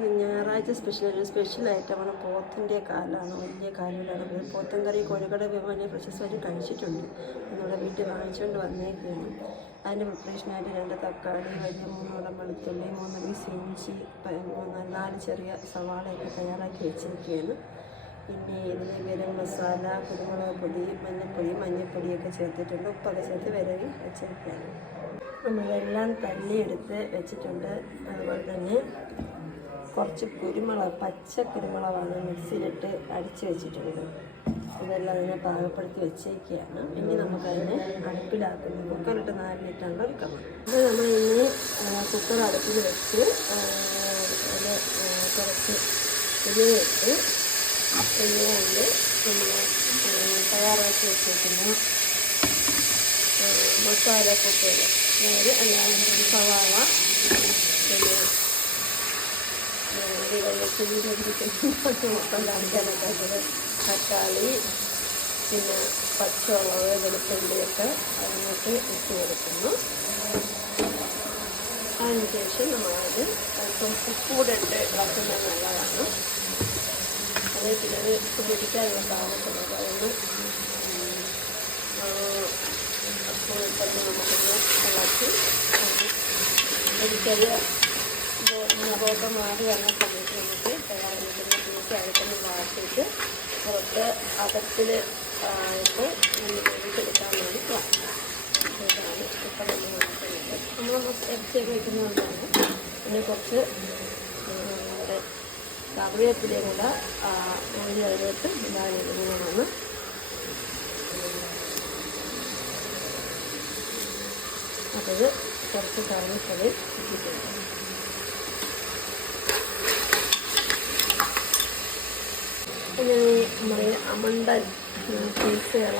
ഞായറാഴ്ച സ്പെഷ്യൽ ഒരു സ്പെഷ്യൽ ഐറ്റമാണ് പോത്തിന്റെ കാലാണ് വലിയ കാലിലാണ് പോത്തും കറി കോഴിക്കട വിമാനം പ്രശസ്തമായിട്ട് കഴിച്ചിട്ടുണ്ട്. നമ്മുടെ വീട്ടിൽ വാങ്ങിച്ചുകൊണ്ട് വന്നേക്കാണ് അതിന്റെ പ്രിപ്പറേഷനായിട്ട് രണ്ട് തക്കാളി വലിയ മൂന്നോളം വെളുത്തുള്ളി മൂന്ന് പീസ് ഇഞ്ചി നാല് ചെറിയ സവാളയൊക്കെ തയ്യാറാക്കി വെച്ചിരിക്കുകയാണ്. പിന്നെ ഇതിന് ഗരം മസാല കുരുമുളക് പൊടി മഞ്ഞൾപ്പൊടി മഞ്ഞൾപ്പൊടിയൊക്കെ ചേർത്തിട്ടുണ്ട്. ഉപ്പൊക്കെ ചേർത്ത് വിരവി വെച്ചിരിക്കുകയാണ്. നമ്മളെല്ലാം തല്ലിയെടുത്ത് വെച്ചിട്ടുണ്ട്. അതുപോലെ തന്നെ കുറച്ച് കുരുമുളക് പച്ച കുരുമുളകാണ് മിക്സിയിലിട്ട് അടിച്ച് വെച്ചിട്ടുണ്ട് ഇതെല്ലാം അതിനെ പാകപ്പെടുത്തി വെച്ചേക്കുകയാണ് ഇനി നമുക്കതിനെ അടുപ്പിലാക്കുന്നു. കുക്കറിട്ട് നാലിട്ടാണ് എടുക്കണം അത് നമ്മൾ ഇന്ന് കുക്കർ അടുപ്പിൽ വെച്ച് അത് കുറച്ച് ആ, വെച്ച് എണ്ണയുണ്ട് നമ്മൾ തയ്യാറാക്കി വെച്ചേക്കുന്ന. മസാല കുക്കർ അതായത് അല്ലാതെ സവാള പിന്നെ മൊത്തം കാണിക്കാനൊക്കെ തക്കാളി പിന്നെ പച്ചമുളക് വെളുത്തുള്ളിയൊക്കെ അതിനകത്ത് ഇട്ട് കൊടുക്കുന്നു അതിനുശേഷം നമ്മളത് അല്പം ഉപ്പൂടെ ഇട്ട് ഇളക്കുന്നത് നല്ലതാണ്. അത് പിന്നെ അത് പിടിക്കാനുള്ള താമസമുണ്ട് അതൊന്ന് അപ്പോൾ തന്നെ നമുക്കൊന്ന് ഇളക്കി ഒരു നിറമൊക്കെ മാറി വന്ന സമയത്ത് നമുക്ക് തയ്യാറെടുക്കുന്ന ജ്യൂസ് അടുത്തൊന്ന് മാറ്റിയിട്ട് പുറത്ത് അകത്തിൽ ആയിട്ട് നമ്മൾ വേവിച്ചെടുക്കാൻ വേണ്ടി ഇതാണ് ഇപ്പം നമ്മൾ നടത്തുന്നത്. നമ്മൾ ഇറച്ചിയൊക്കെ വയ്ക്കുന്നതുകൊണ്ടാണ് പിന്നെ കുറച്ച് നമ്മുടെ കറിവേപ്പിലയും കൂടെ അതിന് അതിലേക്ക് ഇടാനിടുന്നതാണ് അപ്പോൾ കുറച്ച് കറിവേപ്പില ഇട്ടിട്ടുണ്ട്. പിന്നെ നമ്മുടെ അമണ്ടൻ പീസുകൾ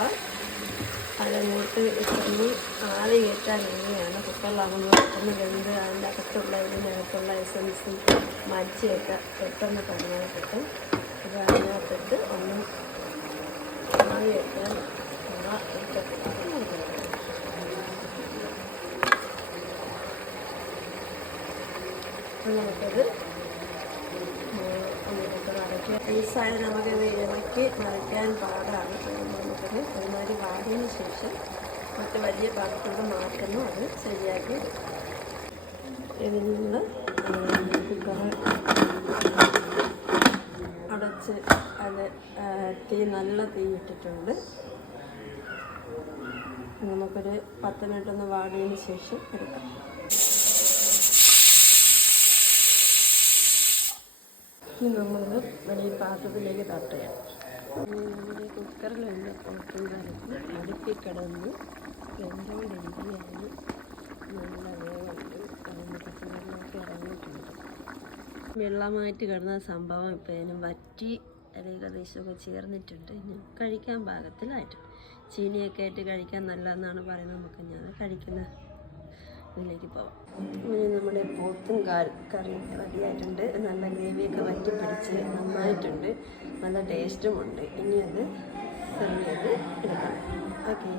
അതങ്ങോട്ട് ഇട്ടൊന്ന് ആവി കയറ്റാൻ വേണ്ടിയാണ് കുക്കറിലാകുമ്പോൾ പെട്ടെന്ന് വെന്ത് അതിന്റെ അകത്തുള്ള ഇതിനകത്തുള്ള എസൻസും മജ്ജയൊക്കെ പെട്ടെന്ന് പറഞ്ഞാൽ കിട്ടും ഇത് അതിനകത്തിട്ട് ഒന്ന് ആവി കയറ്റാൻ ഇട്ടിട്ട് നമുക്കത് പീസായ നമുക്കത് ഇളക്കി മറിക്കാൻ പാടാണ്. നമുക്കത് ഒരുമാതിരി വാടിയതിന് ശേഷം മറ്റ് വലിയ പാത്രത്തോട് മാറ്റുന്നു അത് ശരിയാക്കി ഇതിൽ നിന്ന് അടച്ച് അത് തീ നല്ല തീ ഇട്ടിട്ടുണ്ട്. നമുക്കൊരു പത്ത് മിനിറ്റ് ഒന്ന് വാടിയതിന് ശേഷം എടുക്കാം. ഇനി നമ്മൾ വലിയ പാത്രത്തിലേക്ക് തട്ടുകയാണ്. നമ്മുടെ നിന്ന് പുറത്തും കാലത്ത് അടുപ്പിൽ കിടന്ന് വെന്തുകൊണ്ടിരിക്കുകയാണ് നല്ല വേവുണ്ട് ഇറങ്ങിയിട്ടുണ്ട്. വെള്ളമായിട്ട് കിടന്ന സംഭവം ഇപ്പം അതിനും വറ്റി ഏകദേശമൊക്കെ ചേർന്നിട്ടുണ്ട്. ഇനി കഴിക്കാൻ പാകത്തിലായിട്ട്. ചീനിയൊക്കെ ആയിട്ട് കഴിക്കാൻ നല്ലതെന്നാണ് പറയുന്നത്. നമുക്ക് ഞാൻ കഴിക്കുന്ന ഇതിലേക്ക് പോവാം. നമ്മുടെ പോത്തും കറി റെഡിയായിട്ടുണ്ട് നല്ല ഗ്രേവിയൊക്കെ വറ്റി പിടിച്ച് നന്നായിട്ടുണ്ട്. നല്ല ടേസ്റ്റും ഉണ്ട്. ഇനി അത് സെർവ് ചെയ്ത് എടുക്കണം. ഓക്കെ.